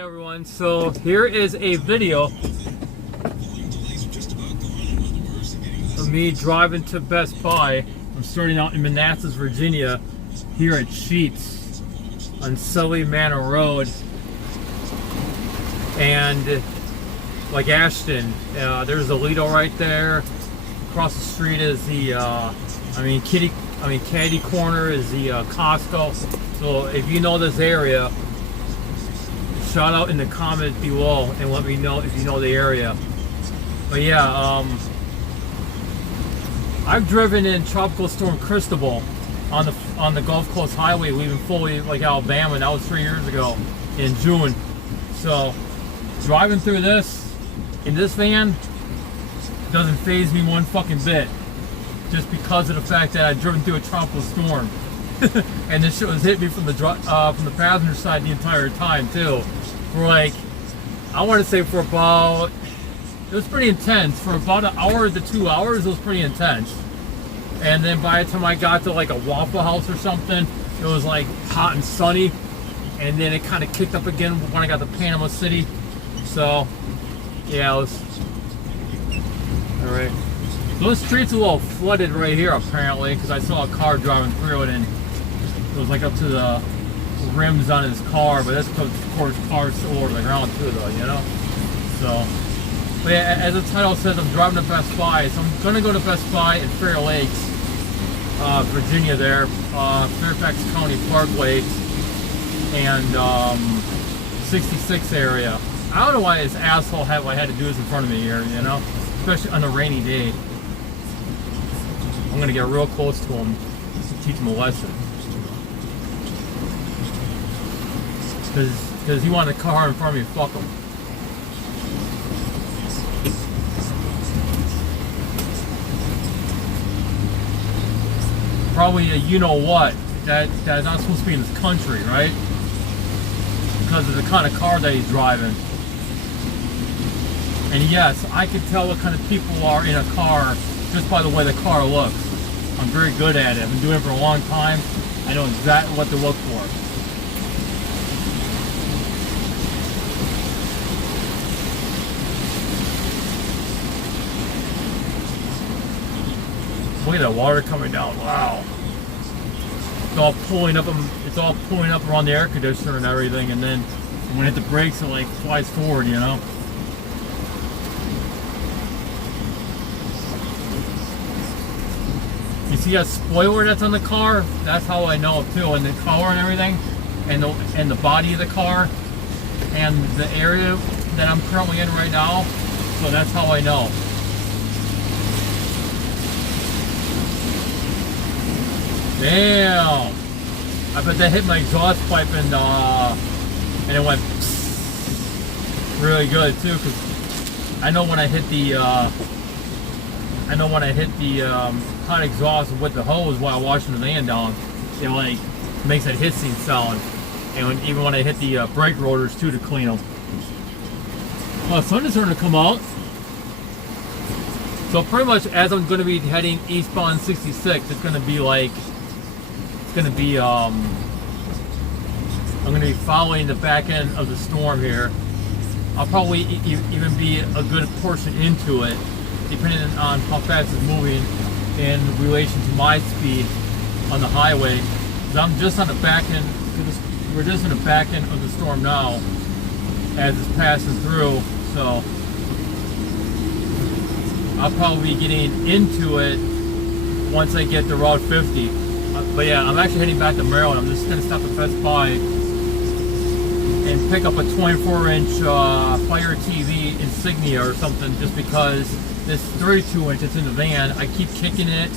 Everyone, so here is a video of me driving to Best Buy. I'm starting out in Manassas, Virginia, here at Sheetz on Sully Manor Road, and like Ashton, there's the Lido right there. Across the street is the Caddy Corner is the Costco. So if you know this area, shout out in the comments below and let me know if you know the area. But yeah, I've driven in Tropical Storm Cristobal on the Gulf Coast Highway leaving Foley, like Alabama, and that was 3 years ago in June. So driving through this in this van doesn't faze me one fucking bit, just because of the fact that I've driven through a tropical storm. And this shit was hitting me from the passenger side the entire time too. For like, I want to say for about, it was pretty intense. For about an hour to 2 hours, it was pretty intense. And then by the time I got to like a Waffle House or something, it was like hot and sunny. And then it kind of kicked up again when I got to Panama City. So, yeah, it was, all right. So this street's a little flooded right here apparently, because I saw a car driving through it and it was like up to the rims on his car, but that's because of course cars still over the ground too though, you know? So, but yeah, as the title says, I'm driving to Best Buy, so I'm gonna go to Best Buy in Fair Lakes, Virginia there, Fairfax County Parkway, and 66 area. I don't know why this asshole had to do this in front of me here, you know? Especially on a rainy day. I'm gonna get real close to him to teach him a lesson. Because he wanted a car in front of me, fuck him. Probably a you-know-what, that's not supposed to be in this country, right? Because of the kind of car that he's driving. And yes, I can tell what kind of people are in a car just by the way the car looks. I'm very good at it. I've been doing it for a long time. I know exactly what to look for. Look at that water coming down. Wow. It's all pulling up around the air conditioner and everything, and then when it hit the brakes, it like flies forward, you know. You see that spoiler that's on the car? That's how I know too, and the color and everything, and the body of the car, and the area that I'm currently in right now. So that's how I know. Damn! I bet that hit my exhaust pipe and it went really good too. Cause I know when I hit the hot exhaust with the hose while washing the van down, it like makes that hissing sound. And even when I hit the brake rotors too to clean them. Well, the sun is starting to come out. So pretty much as I'm going to be heading eastbound 66, it's going to be like, I'm going to be following the back end of the storm here. I'll probably even be a good portion into it, depending on how fast it's moving in relation to my speed on the highway. Because I'm just on the back end, we're just in the back end of the storm now as it's passing through. So I'll probably be getting into it once I get to Route 50. But yeah, I'm actually heading back to Maryland. I'm just going to stop at Best Buy and pick up a 24-inch Fire TV Insignia or something, just because this 32-inch that's in the van, I keep kicking it,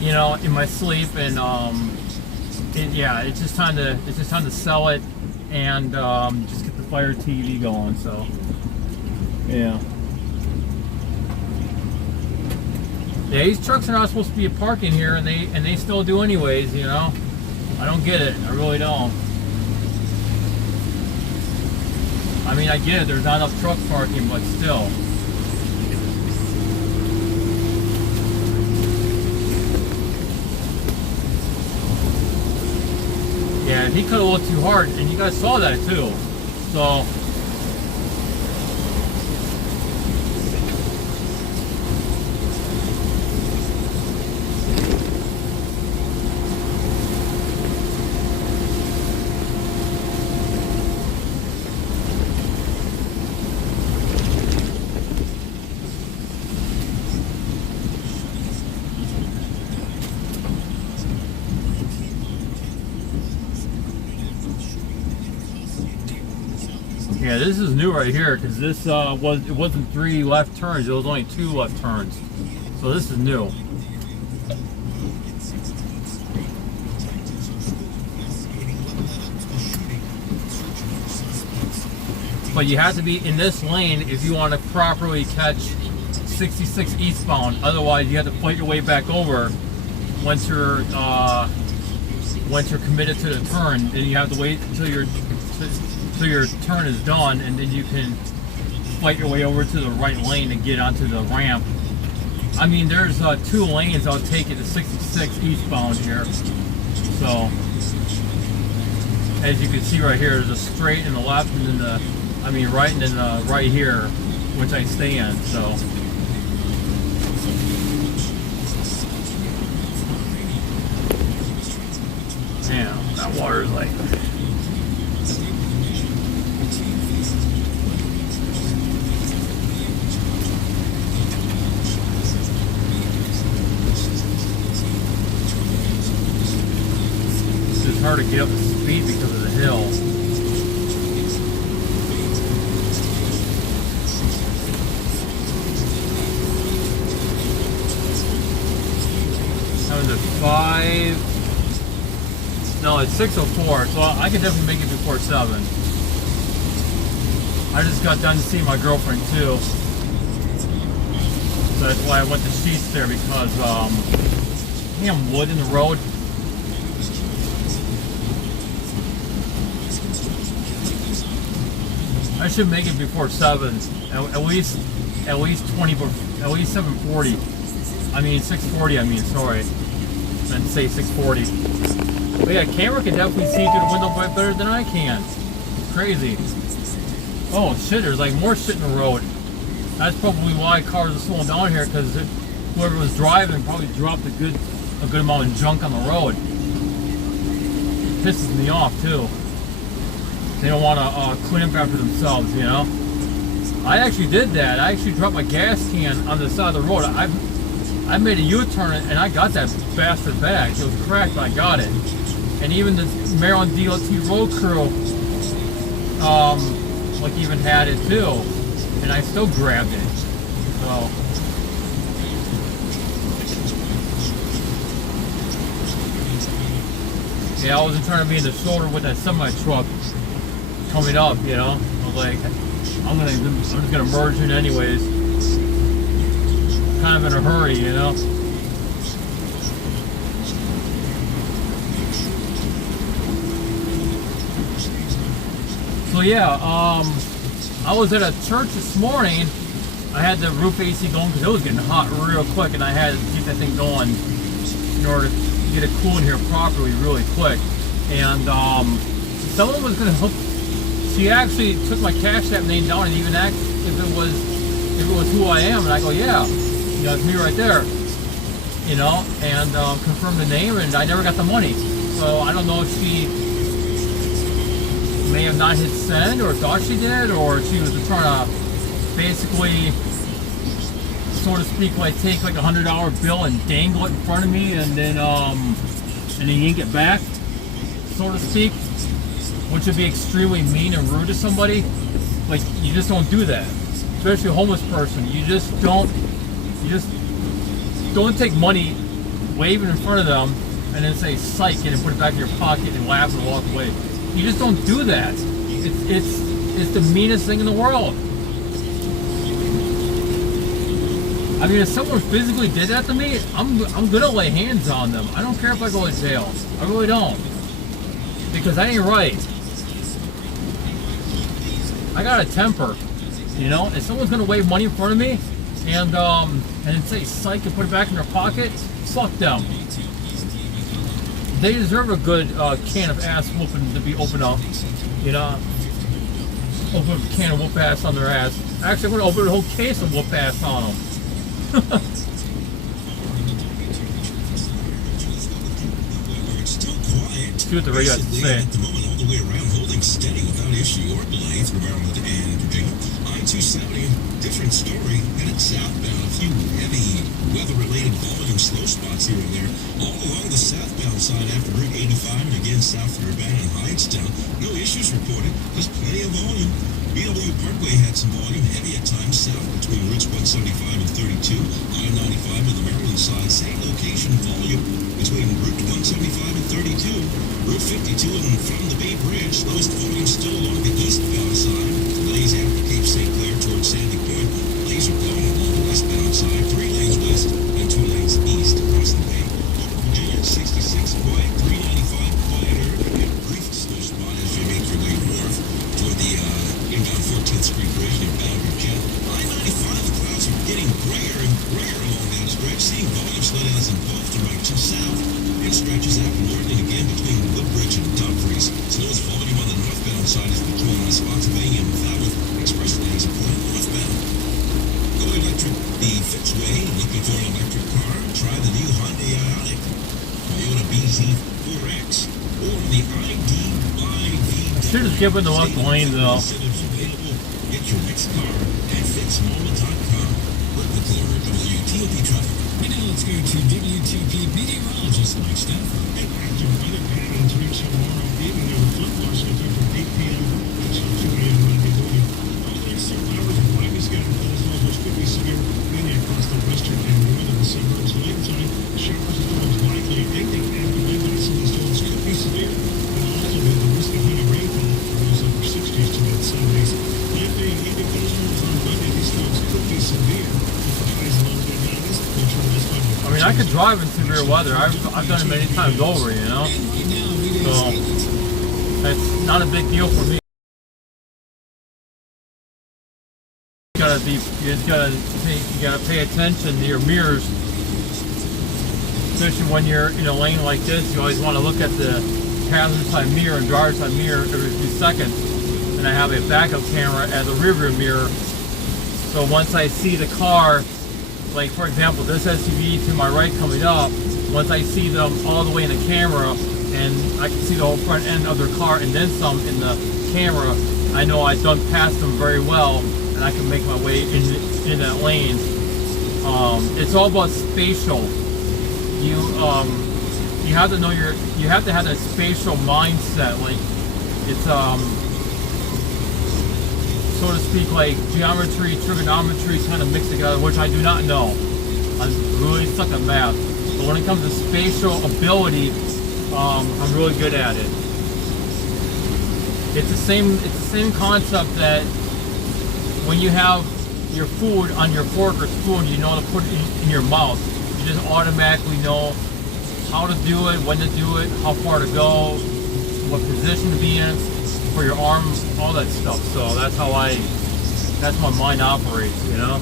you know, in my sleep, and it's just time to sell it and just get the Fire TV going. So yeah. Yeah, these trucks are not supposed to be parking here, and they still do anyways, you know. I don't get it. I really don't. I mean, I get it. There's not enough truck parking, but still. Yeah, he could have looked too hard, and you guys saw that too. So yeah, this is new right here because this wasn't 3 left turns, it was only 2 left turns. So this is new. But you have to be in this lane if you want to properly catch 66 eastbound. Otherwise, you have to fight your way back over once you're committed to the turn. Then you have to wait until your turn is done, and then you can fight your way over to the right lane and get onto the ramp. I mean, there's 2 lanes. I'll take it to 66 eastbound here. So as you can see right here, there's a straight and the left, and then the right, and then right here, which I stay in. So damn, that water is like. It's hard to get up to speed because of the hill. It's 5. No, it's 6:04, so I can definitely make it before 7. I just got done to see my girlfriend too, so that's why I went to Sheets there, because damn wood in the road. I should make it before 7, at least 20, at least 7:40. I mean 6:40. I mean, sorry, I meant to say 6:40. But yeah, camera can definitely see through the window better than I can. It's crazy. Oh shit, there's like more shit in the road. That's probably why cars are slowing down here, because whoever was driving probably dropped a good amount of junk on the road. Pisses me off too. They don't want to clean up after themselves, you know. I actually did that. I actually dropped my gas can on the side of the road. I made a U-turn and I got that bastard back. It was cracked, but I got it. And even the Maryland DOT road crew, like, even had it too, and I still grabbed it. So yeah, I wasn't trying to be in the shoulder with that semi-truck coming up, you know. I was like, I'm just gonna merge in anyways. Kind of in a hurry, you know. So yeah, I was at a church this morning. I had the roof AC going because it was getting hot real quick, and I had to keep that thing going in order to get it cool in here properly, really quick. And someone was gonna hook. She actually took my Cash App name down and even asked if it was who I am, and I go, yeah, you know, it's me right there, you know, and confirmed the name, and I never got the money. So I don't know if she may have not hit send, or thought she did, or she was trying to basically, so to speak, like take like $100 bill and dangle it in front of me, and then yank it back, so to speak, which would be extremely mean and rude to somebody. Like, you just don't do that, especially a homeless person. You just don't take money, wave it in front of them, and then say psych and then put it back in your pocket and laugh and walk away. You just don't do that. It's the meanest thing in the world. I mean, if someone physically did that to me, I'm gonna lay hands on them. I don't care if I go to jail. I really don't, because that ain't right. I got a temper, you know. If someone's gonna wave money in front of me and then say psych and put it back in their pocket, fuck them. They deserve a good can of ass whooping to be opened up, you know. open a can of whoop ass on their ass. Actually, I'm gonna open a whole case of whoop ass on them. See what the radio has to say. At the moment, all the way around, holding steady without issue or delay through Maryland and Virginia. I-270, different story, headed southbound. A few heavy weather-related volume slow spots here and there, all along the southbound side after Route 85 and again south of Urbana and Hightstown. No issues reported, just plenty of volume. BW Parkway had some volume, heavy at times south between routes 175 and 32. I-95 on the Maryland side, same location volume between route 175 and 32. Route 52 and from the Bay Bridge, slowest volume still along the eastbound side. Delays after Cape St. Clair towards Sandy Point. Delays are gone along the westbound side, 3 lanes west and 2 lanes east across the bay. Virginia 66 quiet, 395 quieter, and a brief slow spot as you make your way north toward the inbound 14th Street Bridge and inbound Virginia. I-95, the clouds are getting grayer and grayer along that stretch, seeing volume slowdowns in both directions south and stretches out north and again between Woodbridge and Dumfries. Slowest volume on the northbound side is between Spotsylvania and Falmouth Expressway as a point northbound. Go electric the Fitzway. Looking for an electric car? Try the new Hyundai Ioniq, Toyota BZ4X, or the ID5V. Should have given the left lane though. Get your next car at fitzmall.com. With the clearer WTOP traffic. And now let's go to WTOP meteorologist Mike Stanford. Active weather patterns reach tomorrow evening with flood watch effect from 8 p.m. until 2 a.m. Monday morning. Over the next several hours, a widely scattered thunderstorms which could be severe mainly across the western and northern suburbs. Nighttime, showers and storms likely. Evening after midnight, some of the storms could be severe and also with the risk of heavy rainfall for those upper 60s to mid-70s. Night day and evening thunderstorms on Monday. These storms could be severe with the highs along the 90s. I mean, I could drive in severe weather. I've done it many times over, you know. So it's not a big deal for me. You gotta pay attention to your mirrors, especially when you're in a lane like this. You always want to look at the passenger side mirror and driver's side mirror every few seconds. And I have a backup camera as a rear view mirror. So once I see the car, like for example, this SUV to my right coming up, once I see them all the way in the camera and I can see the whole front end of their car and then some in the camera, I know I've done past them very well and I can make my way in that lane. It's all about spatial. You have to know you have to have that spatial mindset. Like it's so to speak, like geometry, trigonometry kind of mixed together, which I do not know. I'm really suck at math. But when it comes to spatial ability, I'm really good at it. It's the same concept that when you have your food on your fork or spoon, you know to put it in your mouth. You just automatically know how to do it, when to do it, how far to go, what position to be in for your arms, all that stuff. So that's my mind operates, you know.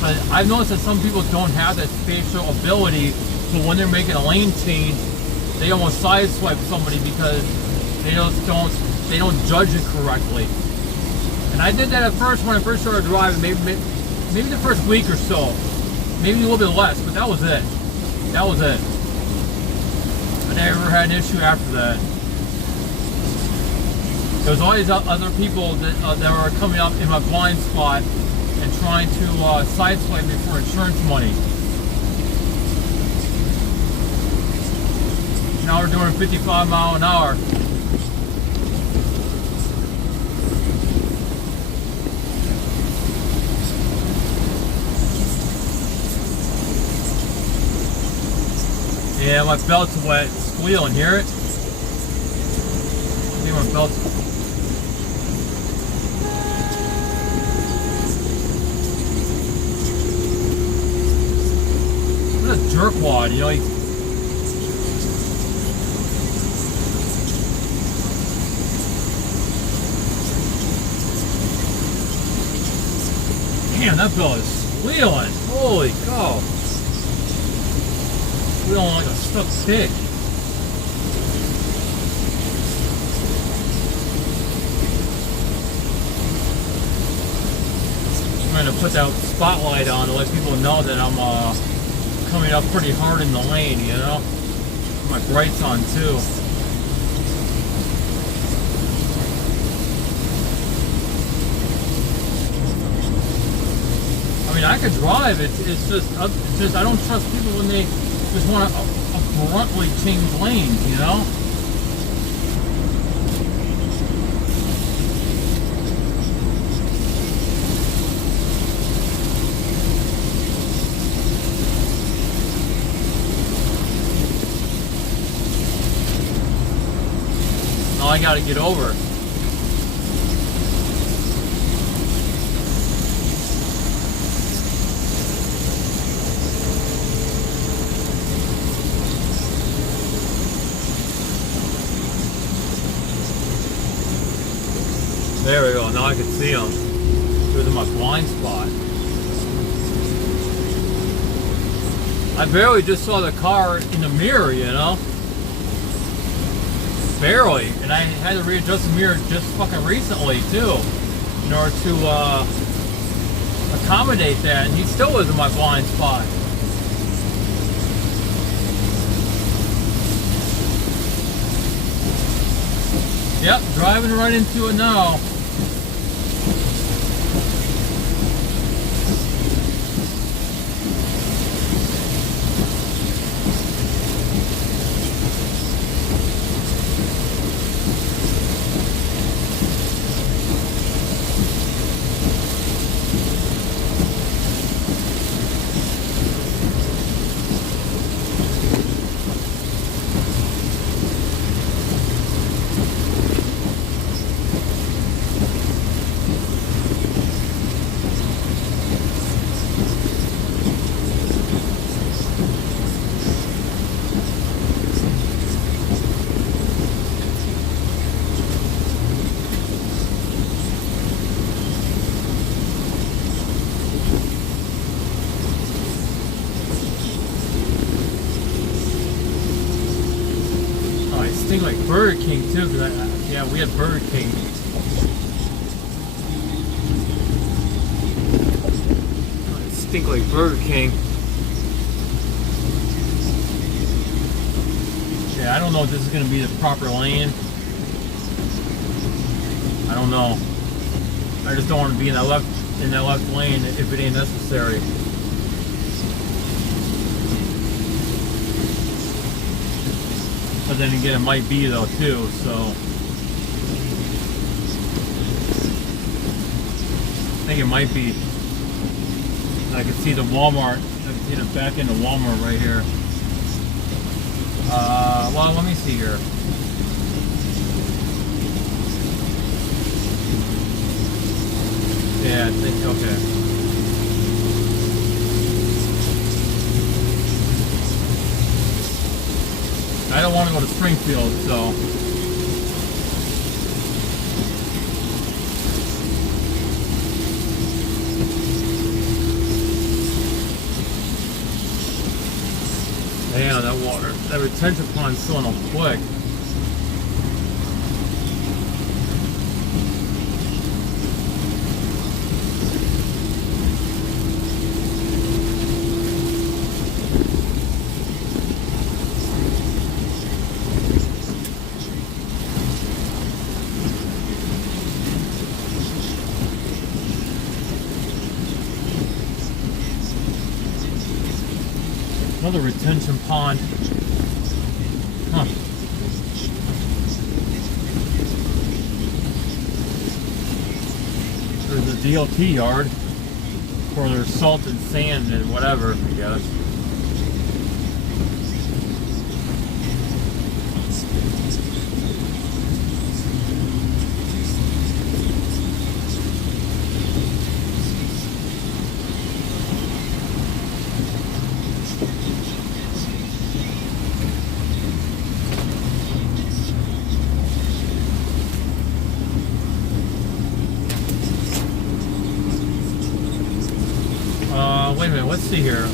But I've noticed that some people don't have that spatial ability, so when they're making a lane change, they almost sideswipe somebody because they don't judge it correctly. And I did that at first when I first started driving, maybe the first week or so, maybe a little bit less, but that was it. That was it. I never had an issue after that. There's always other people that are coming up in my blind spot and trying to sideswipe me for insurance money. Now we're doing 55 mile an hour. Yeah, my belt's wet. It's squealing, hear it? See my belt's... What a jerkwad, you know, damn, that belt is squealing. Holy cow. Squealing like a stuck pig. gonna put that spotlight on to let people know that I'm coming up pretty hard in the lane, you know? My brights on too. I mean, I could drive. It's just I don't trust people when they just want to abruptly change lanes, you know? Now I gotta get over. There we go, now I can see them. They're in my blind spot. I barely just saw the car in the mirror, you know? Barely. And I had to readjust the mirror just fucking recently, too. In order to accommodate that. And he still was in my blind spot. Yep, driving right into it now. Like Burger King too, because yeah, we had Burger King. It stink like Burger King. Yeah, I don't know if this is gonna be the proper lane. I don't know. I just don't want to be in that left lane if it ain't necessary. But then again, it might be though too, so I think it might be. I can see the Walmart. I can see the back end of Walmart right here. Well, let me see here. Yeah, I think okay. I don't want to go to Springfield, so damn, that retention pond's filling up quick. Another retention pond. Huh. There's a DOT yard for their salt and sand and whatever, I guess. Wait a minute, let's see here.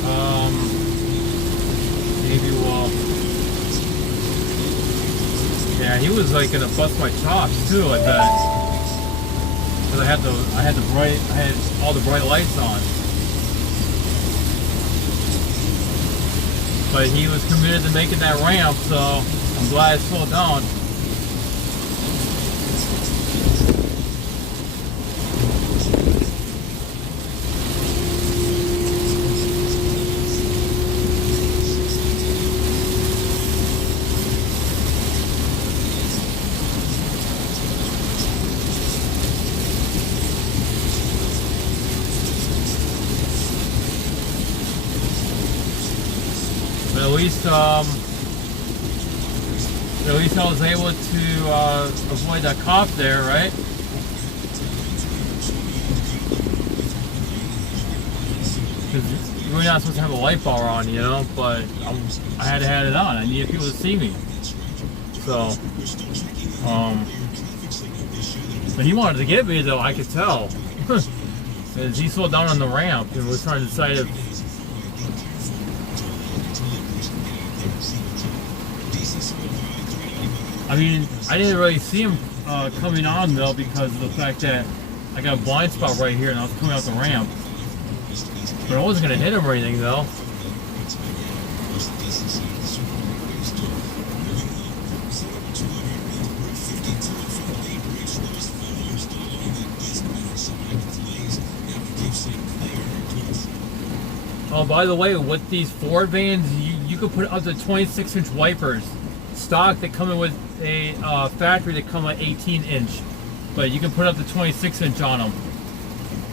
Maybe we'll... Yeah, he was like gonna bust my chops too, I bet. because I had all the bright lights on. But he was committed to making that ramp, so I'm glad I slowed down. But at least I was able to avoid that cop there, right? Because you're really not supposed to have a light bar on, you know, but I had to have it on. I needed people to see me. So, but he wanted to get me, though, I could tell. Because he slowed down on the ramp and was trying to decide if I mean, I didn't really see him coming on though because of the fact that I got a blind spot right here and I was coming out the ramp. But I wasn't going to hit him or anything though. Oh, by the way, with these Ford vans, you could put up to 26-inch wipers. Stock that come in with a factory that come at 18-inch, but you can put up to 26-inch on them,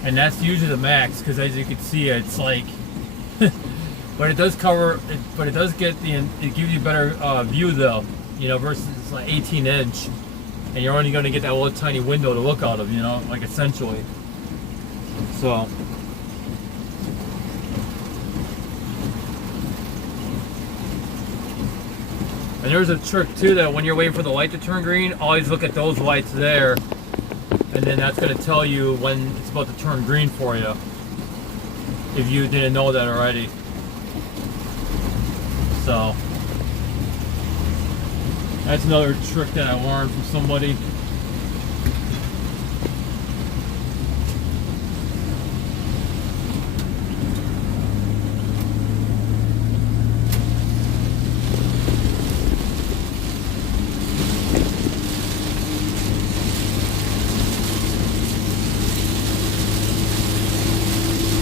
and that's usually the max. Because as you can see, it's like, but it does cover, but it does get it gives you a better view though, you know, versus it's like 18-inch, and you're only going to get that little tiny window to look out of, you know, like essentially. So. And there's a trick too that when you're waiting for the light to turn green, always look at those lights there, and then that's going to tell you when it's about to turn green for you, if you didn't know that already. So that's another trick that I learned from somebody.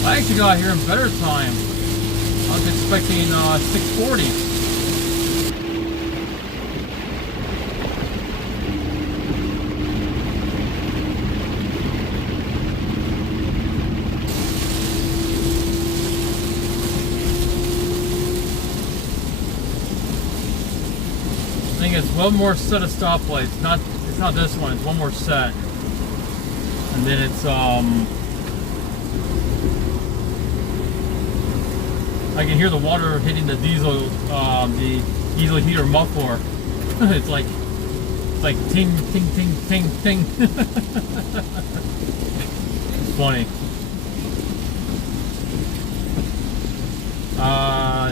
I actually got here in better time. I was expecting 6:40. I think it's one more set of stoplights. It's not this one. It's one more set, and then it's I can hear the water hitting the diesel heater muffler. It's like ting, ting, ting, ting, ting. It's funny.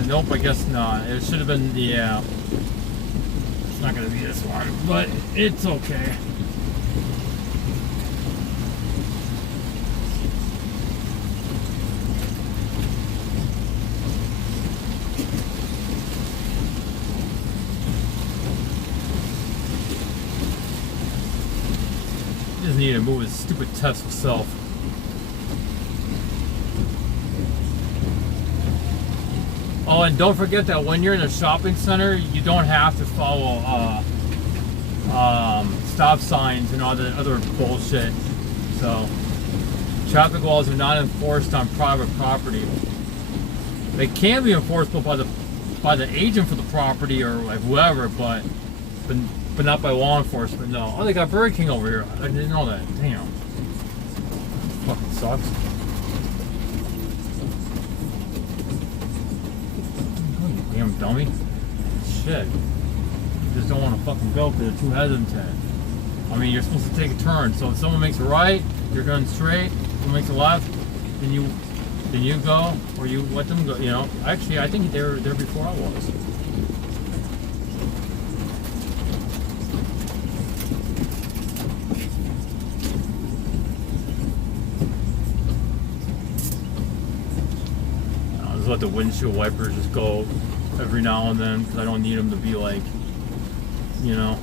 Nope, I guess not. It should have been, yeah. It's not gonna be this one, but it's okay. Need to move his stupid Tesla self. Oh, and don't forget that when you're in a shopping center, you don't have to follow stop signs and all the other bullshit. So, traffic laws are not enforced on private property. They can be enforced by the agent for the property or like whoever, but not by law enforcement, no. Oh, they got Burger King over here. I didn't know that. Damn. Fucking sucks. Oh, you damn dummy. Shit. You just don't want to fucking go because they're too hesitant. I mean, you're supposed to take a turn, so if someone makes a right, you're going straight. If someone makes a left, then you go, or you let them go, you know. Actually, I think they were there before I was. just let the windshield wipers just go every now and then because I don't need them to be like, you know.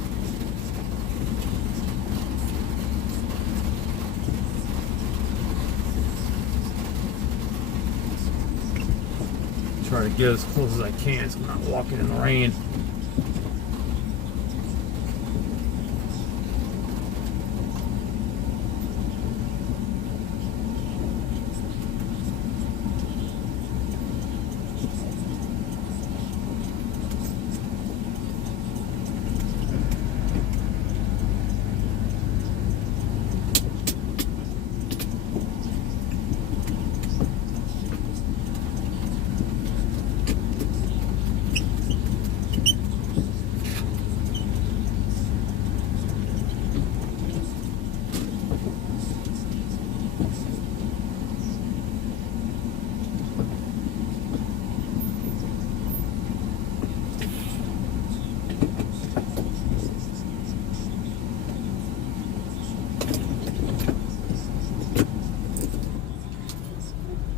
Try to get as close as I can so I'm not walking in the rain.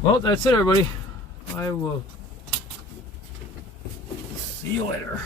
Well, that's it, everybody. I will see you later.